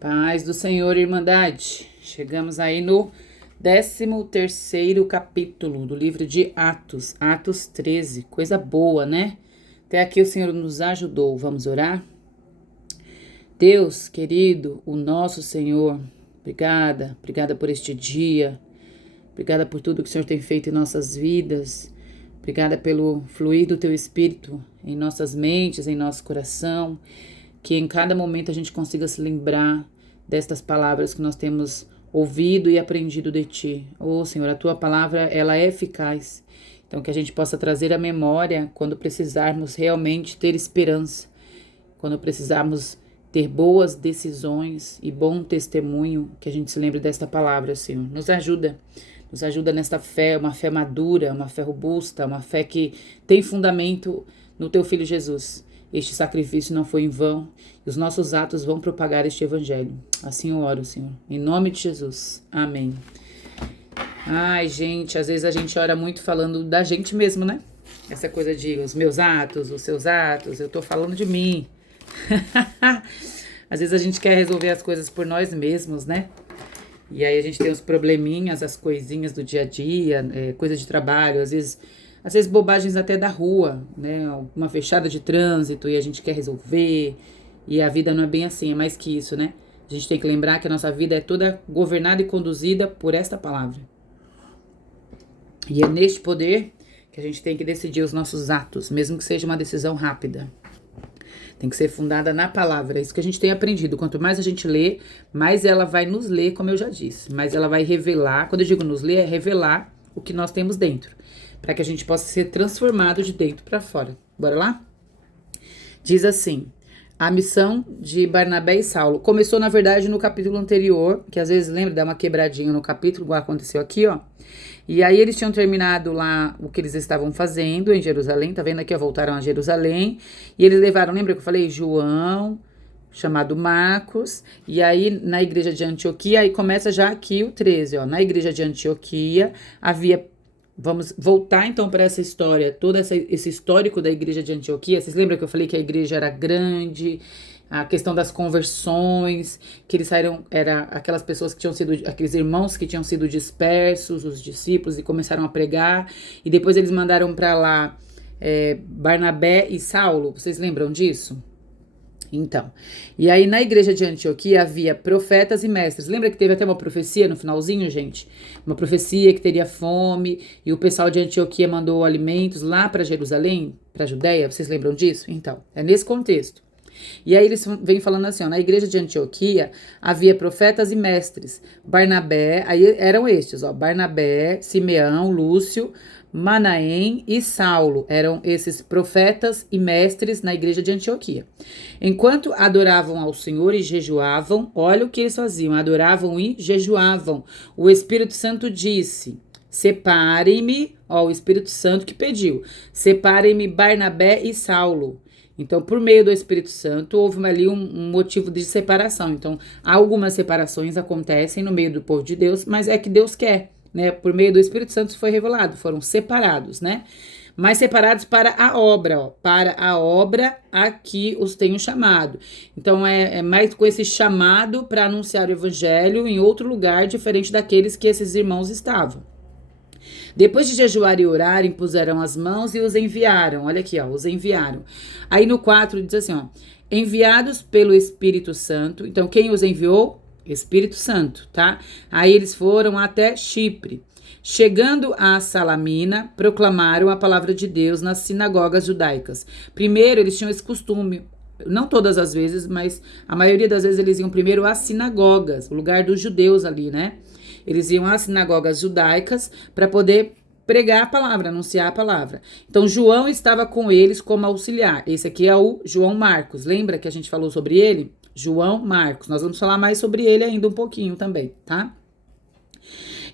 Paz do Senhor, Irmandade. Chegamos aí no 13º capítulo do livro de Atos, Atos 13. Coisa boa, né? Até aqui o Senhor nos ajudou. Vamos orar? Deus, querido, o nosso Senhor, obrigada por este dia. Obrigada por tudo que o Senhor tem feito em nossas vidas. Obrigada pelo fluir do Teu Espírito em nossas mentes, em nosso coração. Que em cada momento a gente consiga se lembrar destas palavras que nós temos ouvido e aprendido de Ti. Senhor, a Tua palavra, ela é eficaz. Então, que a gente possa trazer à memória quando precisarmos realmente ter esperança, quando precisarmos ter boas decisões e bom testemunho, que a gente se lembre desta palavra, Senhor. Nos ajuda nesta fé, uma fé madura, uma fé robusta, uma fé que tem fundamento no Teu Filho Jesus. Este sacrifício não foi em vão e os nossos atos vão propagar este evangelho. Assim eu oro, Senhor. Em nome de Jesus. Amém. Ai, gente, às vezes a gente ora muito falando da gente mesmo, né? Essa coisa de os meus atos, os seus atos, eu tô falando de mim. Às vezes a gente quer resolver as coisas por nós mesmos, né? E aí a gente tem os probleminhas, as coisinhas do dia a dia, coisa de trabalho, às vezes bobagens até da rua, né? Uma fechada de trânsito e a gente quer resolver. E a vida não é bem assim, é mais que isso, né? A gente tem que lembrar que a nossa vida é toda governada e conduzida por esta palavra. E é neste poder que a gente tem que decidir os nossos atos, mesmo que seja uma decisão rápida. Tem que ser fundada na palavra. É isso que a gente tem aprendido. Quanto mais a gente lê, mais ela vai nos ler, como eu já disse. Mais ela vai revelar. Quando eu digo nos ler, é revelar o que nós temos dentro, para que a gente possa ser transformado de dentro para fora. Bora lá? Diz assim: a missão de Barnabé e Saulo começou, na verdade, no capítulo anterior, que às vezes lembra, dá uma quebradinha no capítulo, igual aconteceu aqui, ó. E aí eles tinham terminado lá o que eles estavam fazendo em Jerusalém, tá vendo aqui, ó, voltaram a Jerusalém, e eles levaram, lembra que eu falei? João, chamado Marcos, e aí na igreja de Antioquia, aí começa já aqui o 13, ó, na igreja de Antioquia havia. Vamos voltar então para essa história, todo esse histórico da igreja de Antioquia. Vocês lembram que eu falei que a igreja era grande, a questão das conversões, que eles saíram, era aquelas pessoas que tinham sido, aqueles irmãos que tinham sido dispersos, os discípulos, e começaram a pregar, e depois eles mandaram para lá Barnabé e Saulo. Vocês lembram disso? Então, e aí na igreja de Antioquia havia profetas e mestres. Lembra que teve até uma profecia no finalzinho, gente? Uma profecia que teria fome e o pessoal de Antioquia mandou alimentos lá para Jerusalém, para Judéia. Vocês lembram disso? Então, é nesse contexto. E aí eles vêm falando assim, ó, na igreja de Antioquia havia profetas e mestres. Barnabé, aí eram estes, ó, Barnabé, Simeão, Lúcio, Manaém e Saulo, eram esses profetas e mestres na igreja de Antioquia. Enquanto adoravam ao Senhor e jejuavam, olha o que eles faziam, adoravam e jejuavam. O Espírito Santo disse: separem-me, ó, o Espírito Santo que pediu, separem-me Barnabé e Saulo. Então, por meio do Espírito Santo, houve ali um motivo de separação. Então, algumas separações acontecem no meio do povo de Deus, mas é que Deus quer, né? Por meio do Espírito Santo isso foi revelado, foram separados, né? Mas separados para a obra, ó, para a obra a que os tenho chamado. Então, é mais com esse chamado para anunciar o evangelho em outro lugar, diferente daqueles que esses irmãos estavam. Depois de jejuar e orar, impuseram as mãos e os enviaram. Olha aqui, ó, os enviaram. Aí no 4 diz assim, ó, enviados pelo Espírito Santo. Então, quem os enviou? Espírito Santo, tá? Aí eles foram até Chipre. Chegando a Salamina, proclamaram a palavra de Deus nas sinagogas judaicas. Primeiro, eles tinham esse costume, não todas as vezes, mas a maioria das vezes eles iam primeiro às sinagogas, o lugar dos judeus ali, né? Eles iam às sinagogas judaicas para poder pregar a palavra, anunciar a palavra. Então, João estava com eles como auxiliar. Esse aqui é o João Marcos. Lembra que a gente falou sobre ele? João Marcos. Nós vamos falar mais sobre ele ainda um pouquinho também, tá?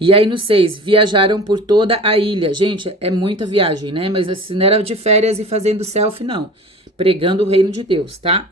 E aí no 6, viajaram por toda a ilha. Gente, é muita viagem, né? Mas assim, não era de férias e fazendo selfie, não. Pregando o reino de Deus, tá?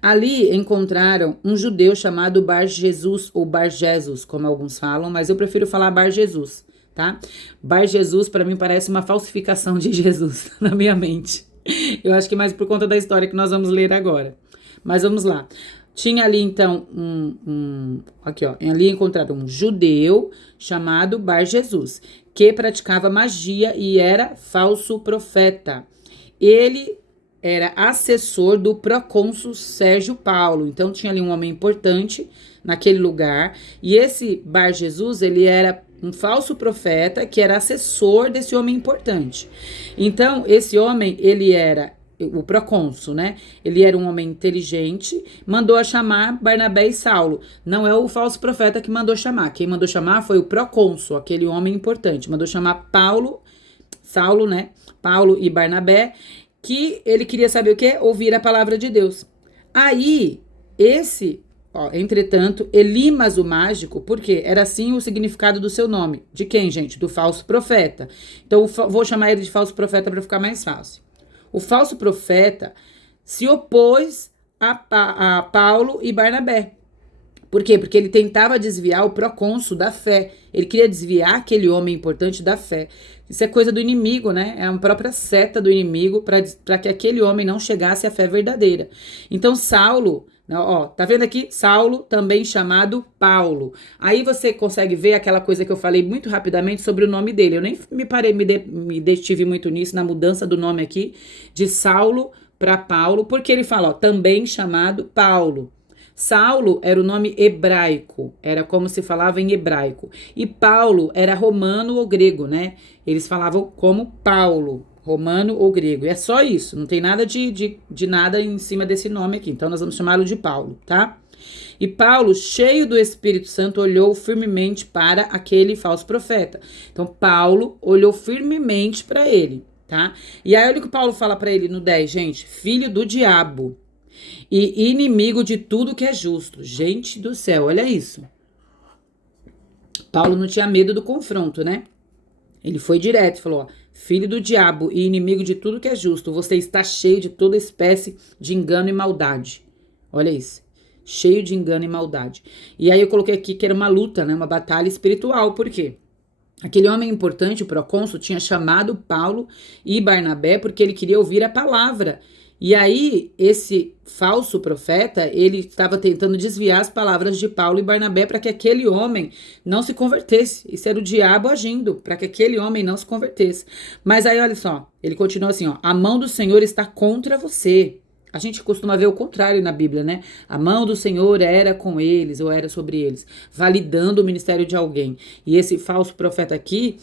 Ali encontraram um judeu chamado Bar Jesus, ou Bar Jesus, como alguns falam, mas eu prefiro falar Bar Jesus, tá? Bar Jesus, para mim, parece uma falsificação de Jesus na minha mente. Eu acho que mais por conta da história que nós vamos ler agora. Mas vamos lá. Tinha ali então aqui ó, ali encontraram um judeu chamado Bar Jesus, que praticava magia e era falso profeta. Ele era assessor do procônsul Sérgio Paulo, então tinha ali um homem importante naquele lugar, e esse Bar Jesus, ele era um falso profeta que era assessor desse homem importante. Então, esse homem, ele era o procônsul, né? Ele era um homem inteligente, mandou a chamar Barnabé e Saulo. Não é o falso profeta que mandou chamar. Quem mandou chamar foi o procônsul, aquele homem importante. Mandou chamar Saulo, né? Paulo e Barnabé, que ele queria saber o quê? Ouvir a palavra de Deus. Aí, entretanto, Elimas o mágico, porque era assim o significado do seu nome. De quem, gente? Do falso profeta. Então, vou chamar ele de falso profeta para ficar mais fácil. O falso profeta se opôs a Paulo e Barnabé. Por quê? Porque ele tentava desviar o procônsul da fé. Ele queria desviar aquele homem importante da fé. Isso é coisa do inimigo, né? É uma própria seta do inimigo para que aquele homem não chegasse à fé verdadeira. Então, Saulo, ó, tá vendo aqui? Saulo, também chamado Paulo. Aí você consegue ver aquela coisa que eu falei muito rapidamente sobre o nome dele. Eu nem me detive muito nisso, na mudança do nome aqui, de Saulo para Paulo, porque ele fala, ó, também chamado Paulo. Saulo era o nome hebraico, era como se falava em hebraico. E Paulo era romano ou grego, né? Eles falavam como Paulo, romano ou grego. E é só isso, não tem nada de nada em cima desse nome aqui. Então nós vamos chamá-lo de Paulo, tá? E Paulo, cheio do Espírito Santo, olhou firmemente para aquele falso profeta. Então Paulo olhou firmemente para ele, tá? E aí olha o que Paulo fala para ele no 10, gente. Filho do diabo e inimigo de tudo que é justo. Gente do céu, olha isso. Paulo não tinha medo do confronto, né? Ele foi direto, falou, ó, filho do diabo e inimigo de tudo que é justo, você está cheio de toda espécie de engano e maldade. Olha isso, cheio de engano e maldade. E aí eu coloquei aqui que era uma luta, né? Uma batalha espiritual, por quê? Aquele homem importante, o procônsul, tinha chamado Paulo e Barnabé porque ele queria ouvir a palavra. E aí, esse falso profeta, ele estava tentando desviar as palavras de Paulo e Barnabé para que aquele homem não se convertesse. Isso era o diabo agindo, para que aquele homem não se convertesse. Mas aí, olha só, ele continua assim, ó, a mão do Senhor está contra você. A gente costuma ver o contrário na Bíblia, né? A mão do Senhor era com eles, ou era sobre eles, validando o ministério de alguém. E esse falso profeta aqui,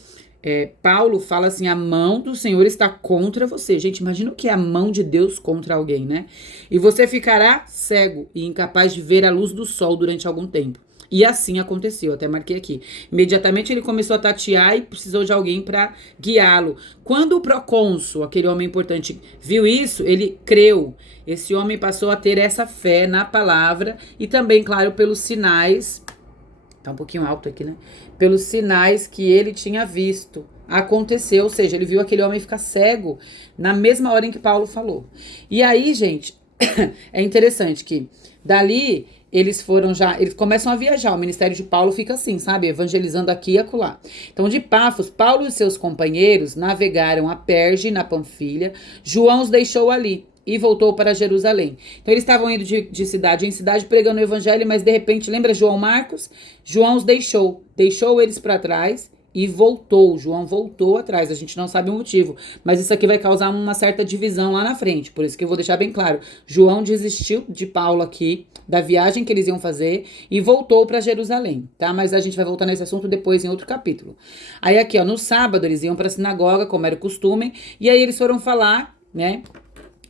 Paulo fala assim, a mão do Senhor está contra você. Gente, imagina o que é a mão de Deus contra alguém, né? E você ficará cego e incapaz de ver a luz do sol durante algum tempo. E assim aconteceu, até marquei aqui. Imediatamente ele começou a tatear e precisou de alguém para guiá-lo. Quando o procônsul, aquele homem importante, viu isso, ele creu. Esse homem passou a ter essa fé na palavra e também, claro, pelos sinais. Tá um pouquinho alto aqui, né? Pelos sinais que ele tinha visto. Aconteceu, ou seja, ele viu aquele homem ficar cego na mesma hora em que Paulo falou. E aí, gente, é interessante que dali eles começam a viajar. O ministério de Paulo fica assim, sabe? Evangelizando aqui e acolá. Então, de Pafos, Paulo e seus companheiros navegaram a Perge, na Panfilha. João os deixou ali e voltou para Jerusalém. Então eles estavam indo de cidade em cidade pregando o evangelho, mas de repente, lembra João Marcos? João os deixou eles para trás e voltou. João voltou atrás, a gente não sabe o motivo, mas isso aqui vai causar uma certa divisão lá na frente, por isso que eu vou deixar bem claro. João desistiu de Paulo aqui, da viagem que eles iam fazer, e voltou para Jerusalém, tá? Mas a gente vai voltar nesse assunto depois em outro capítulo. Aí aqui, ó, no sábado eles iam para a sinagoga, como era o costume, e aí eles foram falar, né?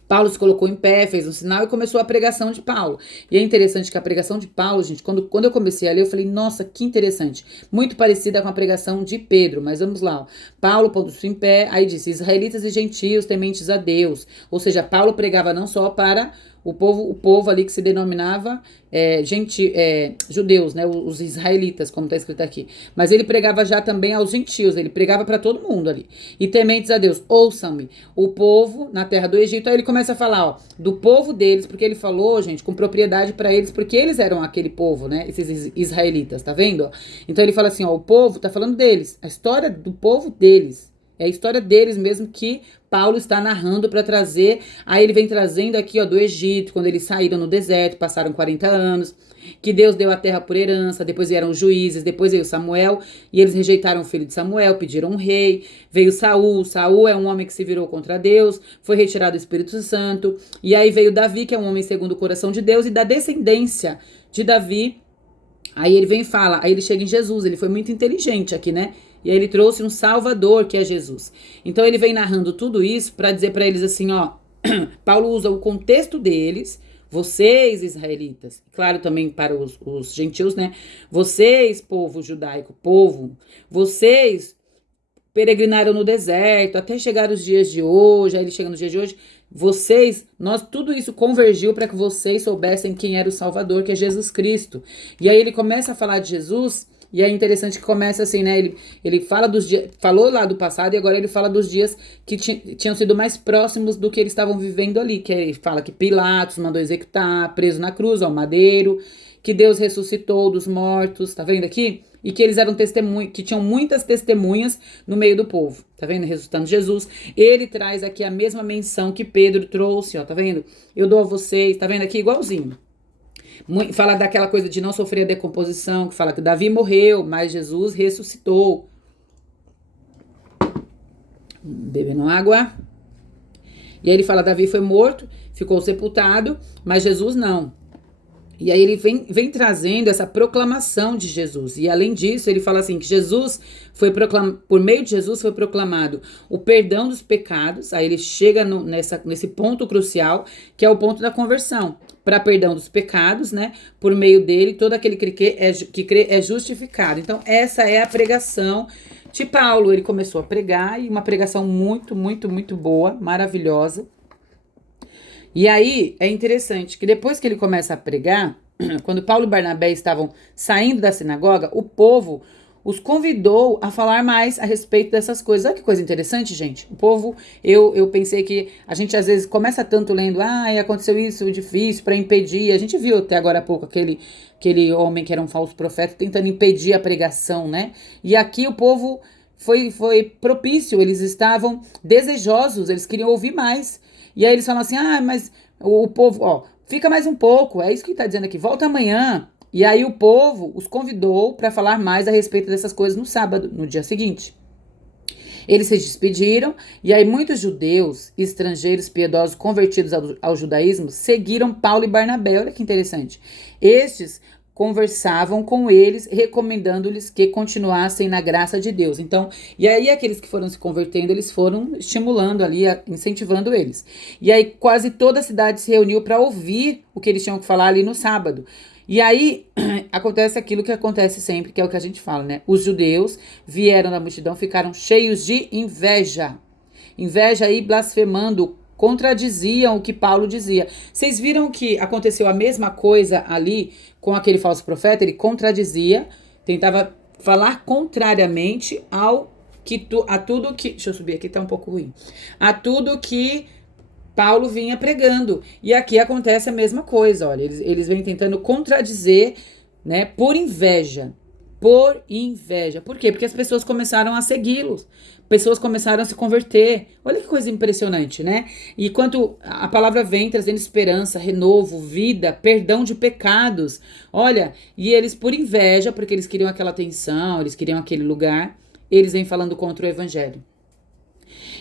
Paulo se colocou em pé, fez um sinal e começou a pregação de Paulo. E é interessante que a pregação de Paulo, gente, quando eu comecei a ler, eu falei, nossa, que interessante. Muito parecida com a pregação de Pedro, mas vamos lá. Ó. Paulo pondo-se em pé, aí disse, israelitas e gentios tementes a Deus. Ou seja, Paulo pregava não só para o povo ali que se denominava judeus, né, os israelitas, como está escrito aqui. Mas ele pregava já também aos gentios, ele pregava para todo mundo ali. E tementes a Deus, ouçam-me, o povo na terra do Egito. Aí ele começa a falar, ó, do povo deles, porque ele falou, gente, com propriedade para eles, porque eles eram aquele povo, né, esses israelitas, tá vendo? Então ele fala assim, ó, o povo, tá falando deles, a história do povo deles. É a história deles mesmo que Paulo está narrando para trazer. Aí ele vem trazendo aqui, ó, do Egito, quando eles saíram no deserto, passaram 40 anos, que Deus deu a terra por herança, depois vieram os juízes, depois veio Samuel, e eles rejeitaram o filho de Samuel, pediram um rei, veio Saul, Saul é um homem que se virou contra Deus, foi retirado o Espírito Santo, e aí veio Davi, que é um homem segundo o coração de Deus, e da descendência de Davi, aí ele vem e fala, aí ele chega em Jesus, ele foi muito inteligente aqui, né? E aí ele trouxe um Salvador, que é Jesus. Então ele vem narrando tudo isso para dizer para eles assim, ó, Paulo usa o contexto deles, vocês, israelitas, claro também para os gentios, né? Vocês, povo judaico, povo, vocês peregrinaram no deserto até chegar os dias de hoje, aí ele chega nos dias de hoje, vocês, tudo isso convergiu para que vocês soubessem quem era o Salvador, que é Jesus Cristo. E aí ele começa a falar de Jesus, e é interessante que começa assim, né? Ele fala dos dias, falou lá do passado, e agora ele fala dos dias que tinham sido mais próximos do que eles estavam vivendo ali. Que ele fala que Pilatos mandou executar, preso na cruz, ao madeiro, que Deus ressuscitou dos mortos, tá vendo aqui? E que eles eram testemunhas, que tinham muitas testemunhas no meio do povo, tá vendo? Ressuscitando Jesus. Ele traz aqui a mesma menção que Pedro trouxe, ó, tá vendo? Eu dou a vocês, tá vendo aqui? Igualzinho. Fala daquela coisa de não sofrer a decomposição, que fala que Davi morreu, mas Jesus ressuscitou. Bebendo água. E aí ele fala, Davi foi morto, ficou sepultado, mas Jesus não. E aí ele vem trazendo essa proclamação de Jesus. E além disso, ele fala assim, que Jesus foi proclamado, por meio de Jesus foi proclamado o perdão dos pecados. Aí ele chega nesse ponto crucial, que é o ponto da conversão. Para perdão dos pecados, né? Por meio dele, todo aquele que crê é justificado. Então, essa é a pregação de Paulo. Ele começou a pregar, e uma pregação muito, muito, muito boa, maravilhosa. E aí, é interessante que depois que ele começa a pregar, quando Paulo e Barnabé estavam saindo da sinagoga, o povo os convidou a falar mais a respeito dessas coisas. Olha que coisa interessante, gente. O povo, eu pensei que a gente às vezes começa tanto lendo, aconteceu isso difícil para impedir. A gente viu até agora há pouco aquele homem que era um falso profeta tentando impedir a pregação, né? E aqui o povo foi propício, eles estavam desejosos, eles queriam ouvir mais. E aí eles falam assim, mas o povo, ó, fica mais um pouco, é isso que ele tá dizendo aqui, volta amanhã. E aí o povo os convidou para falar mais a respeito dessas coisas no sábado, no dia seguinte. Eles se despediram, e aí muitos judeus, estrangeiros piedosos convertidos ao judaísmo, seguiram Paulo e Barnabé. Olha que interessante. Estes conversavam com eles, recomendando-lhes que continuassem na graça de Deus. Então, e aí aqueles que foram se convertendo, eles foram estimulando ali, incentivando eles. E aí quase toda a cidade se reuniu para ouvir o que eles tinham que falar ali no sábado. E aí acontece aquilo que acontece sempre, que é o que a gente fala, né? Os judeus vieram da multidão, ficaram cheios de inveja. Inveja aí blasfemando, contradiziam o que Paulo dizia. Vocês viram que aconteceu a mesma coisa ali com aquele falso profeta? Ele contradizia, tentava falar contrariamente a tudo que... Deixa eu subir aqui, tá um pouco ruim. A tudo que Paulo vinha pregando. E aqui acontece a mesma coisa, olha. Eles vêm tentando contradizer, né, por inveja. Por inveja. Por quê? Porque as pessoas começaram a segui-los. Pessoas começaram a se converter. Olha que coisa impressionante, né? E quando a palavra vem trazendo esperança, renovo, vida, perdão de pecados. Olha, e eles por inveja, porque eles queriam aquela atenção, eles queriam aquele lugar, eles vêm falando contra o evangelho.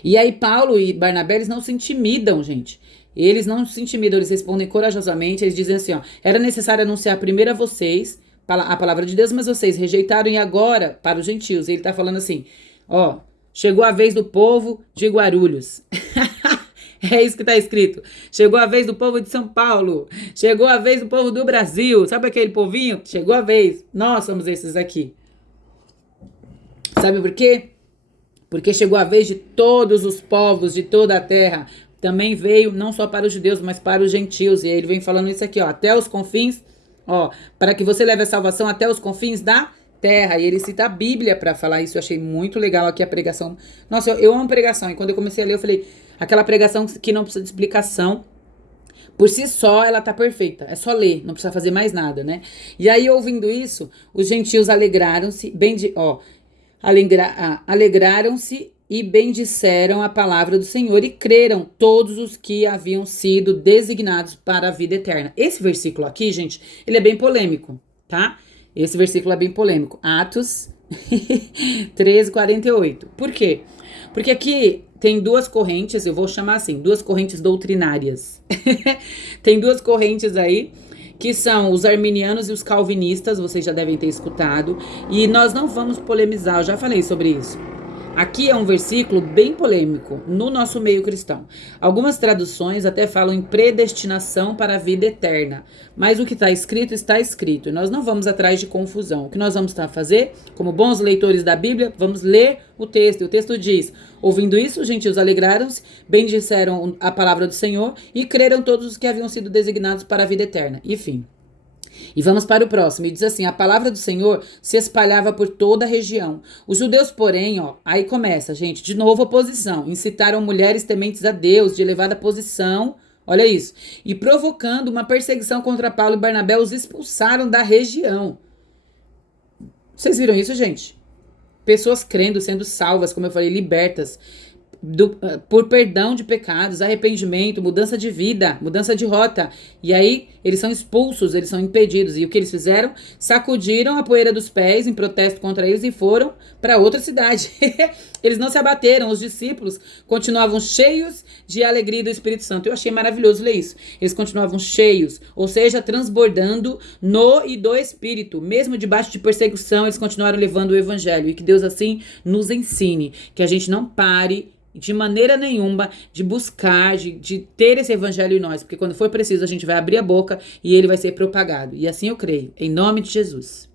E aí Paulo e Barnabé, eles não se intimidam, gente. Eles não se intimidam, eles respondem corajosamente, eles dizem assim, ó, era necessário anunciar primeiro a vocês a palavra de Deus, mas vocês rejeitaram, e agora para os gentios. Ele tá falando assim, ó, chegou a vez do povo de Guarulhos. É isso que tá escrito. Chegou a vez do povo de São Paulo. Chegou a vez do povo do Brasil. Sabe aquele povinho? Chegou a vez. Nós somos esses aqui. Sabe por quê? Porque chegou a vez de todos os povos de toda a terra. Também veio não só para os judeus, mas para os gentios. E aí ele vem falando isso aqui, ó, até os confins, ó, para que você leve a salvação até os confins da terra. E ele cita a Bíblia para falar isso. Eu achei muito legal aqui a pregação. Nossa, eu amo pregação. E quando eu comecei a ler, eu falei, aquela pregação que não precisa de explicação. Por si só, ela tá perfeita. É só ler, não precisa fazer mais nada, né? E aí, ouvindo isso, os gentios alegraram-se, alegraram-se e bendisseram a palavra do Senhor e creram todos os que haviam sido designados para a vida eterna. Esse versículo aqui, gente, ele é bem polêmico, tá? Esse versículo é bem polêmico. Atos 13:48. Por quê? Porque aqui tem duas correntes, eu vou chamar assim, duas correntes doutrinárias. Tem duas correntes aí, que são os arminianos e os calvinistas, vocês já devem ter escutado, e nós não vamos polemizar, eu já falei sobre isso. Aqui é um versículo bem polêmico no nosso meio cristão. Algumas traduções até falam em predestinação para a vida eterna. Mas o que está escrito. E nós não vamos atrás de confusão. O que nós vamos fazer, como bons leitores da Bíblia, vamos ler o texto. E o texto diz: ouvindo isso, os gentios alegraram-se, bendisseram a palavra do Senhor e creram todos os que haviam sido designados para a vida eterna. Enfim. E vamos para o próximo. E diz assim: a palavra do Senhor se espalhava por toda a região. Os judeus, porém, aí começa, gente, de novo oposição. Incitaram mulheres tementes a Deus, de elevada posição, olha isso, e provocando uma perseguição contra Paulo e Barnabé, os expulsaram da região. Vocês viram isso, gente? Pessoas crendo, sendo salvas, como eu falei, libertas, por perdão de pecados, arrependimento, mudança de vida, mudança de rota. E aí eles são expulsos, eles são impedidos. E o que eles fizeram? Sacudiram a poeira dos pés em protesto contra eles e foram para outra cidade. Eles não se abateram, os discípulos continuavam cheios de alegria do Espírito Santo. Eu achei maravilhoso ler isso. Eles continuavam cheios, ou seja, transbordando no e do Espírito. Mesmo debaixo de perseguição, eles continuaram levando o Evangelho. E que Deus assim nos ensine, que a gente não pare de maneira nenhuma de buscar, de ter esse evangelho em nós, porque quando for preciso a gente vai abrir a boca e ele vai ser propagado. E assim eu creio, em nome de Jesus.